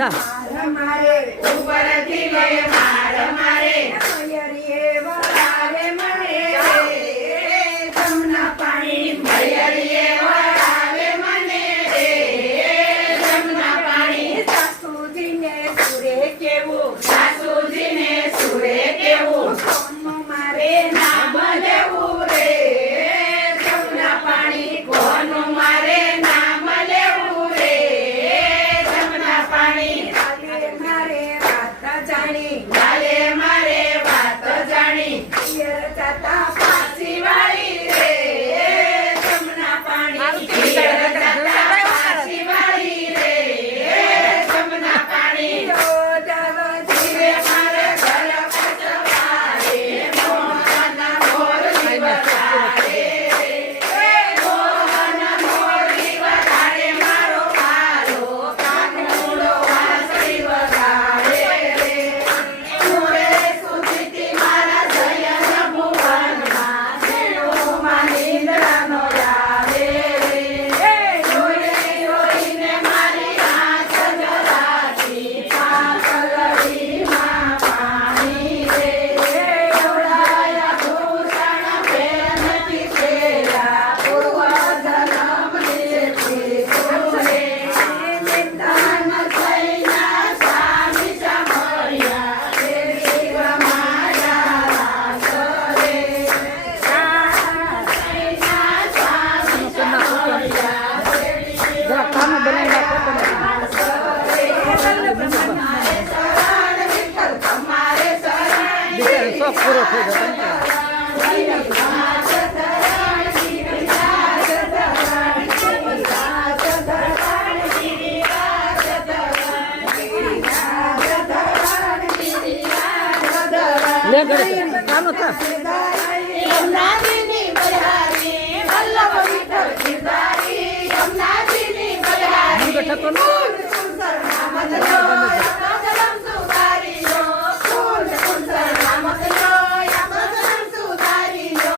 જા મારે ઉપરથી લે માર મારે મયરીએ વળાવે મને જમના પાણી મયરીએ વળાવે મને જમના પાણી સાસુજીને સુરે કેવું કોનું મારે નામ લેવું રે જમના પાણી કોનું મારે નામ લેવું રે જમના પાણી મારે વાત જાણી પિયર જાતા પાછી વાળી રે જમના પાણી પિયર જાતા પાછી વાળી રે જમના પાણી ધીરે મારે ઘર પચવારે મોહન મોરલી વગાડે મોહન મોરલી વગાડે મારો મારો કાનુડો વાંસળી વગાડે મોરે સુધીથી મારા જયન ભુવનમાં દેવોમાં નિંદ્રાનો લાવે જોઈને મારી આંખ જરાતી પાંખલડીમાં પાણી રે ઓળાયા ભૂષણ ફેર નથી ફેરા પૂર્વ જન્મની પૂરે નિદાન થઈના સ્વામી સાંભળ્યા દેવી મારા રાસરે થઈના સ્વામી સાંભળ્યા જરા કામ બનાવી નાખો તમે બીજા શોખ પૂરો થઈ ગયો લે ઘરે કામ થા